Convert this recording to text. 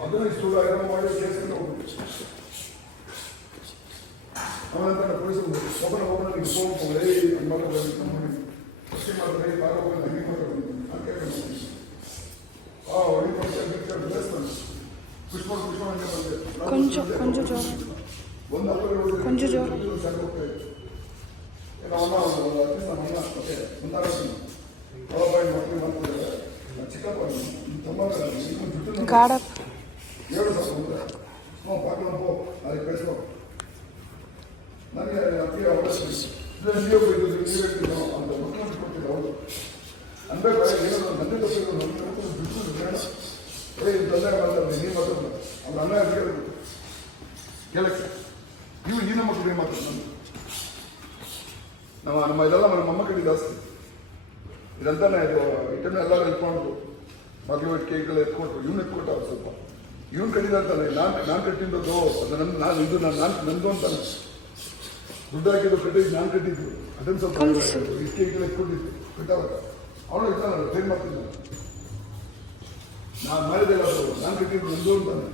ಅದನ್ನು ಇಷ್ಟು ಐರನ್ ಮಾಡಿ ಕೇಸ್ಕೊಂಡು ಹೋಗ್ಬಿಟ್ಟು ಅವನಂತ ಪೊಲೀಸರು ಒಬ್ಬನಿಗೆ ಫೋನ್ ರೇ ಅನ್ಮಾಡಿ ಅಷ್ಟೇ ಮಾಡಿದ್ರೆ ಪಾರ ಹೋಗಿ ಹಂಗೆ ಮಾಡ್ಕೊಂಡು கொஞ்சம் ஜோரம் கொஞ்சம் ஜோரம் ಗಾಢ ನನಗೆ ಅನ್ಬೇಕು ಏನೋ ನಂದೇ ಗೊತ್ತಿಲ್ಲ ತೊಂದರೆ ಮಾಡ್ತಾರೆ ನೀವು ಮಾತಾಡ ಅವ್ರ ಅನ್ನ ಕೇಳಬೇಕು ಕೇಳಕ್ಕೆ ನೀವು ಈ ನಮ್ಮ ಮಕ್ಕಳು ಮಾತಾಡ ನಮ್ಮ ಇದೆಲ್ಲ ನಮ್ಮ ಮೊಮ್ಮಕ್ಕಳಿಗೆ ಜಾಸ್ತಿ ಇದಂತಾನೆ ಇದು ಇಟ್ಟನ್ನು ಎಲ್ಲರೂ ಎತ್ಕೊಂಡ್ರು ಮಗಳು ಕೇಕ್ಗಳು ಎತ್ಕೊಟ್ರು ಇವ್ನು ಎತ್ಕೊಟ್ಟ ಸ್ವಲ್ಪ ಇವ್ನು ಕಟ್ಟಿದಂತಾನೆ ನಾನು ಕಟ್ಟಿದ್ದು ಅದು ನಾನು ಇದು ನಂದು ಅಂತಾನೆ ದುಡ್ಡು ಹಾಕಿದ್ದು ಕಟ್ಟಿದ್ದು ನಾನು ಕಟ್ಟಿದ್ದು ಅದನ್ನು ಸ್ವಲ್ಪ ಇಷ್ಟು ಕೇಕ್ಗಳು ಎತ್ಕೊಂಡಿದ್ದು ಕಟ್ಟಾವಾಗ ಅವನು ಇರ್ತಾನಲ್ಲ ಟ್ರೈನ್ ಮಾಡ್ತಿದ್ದ ನಾನು ಮಾಡಿದೆಲ್ಲ ನಾನು ಕಟ್ಟಿದ್ದು ನಂದು ಅಂತಾನೆ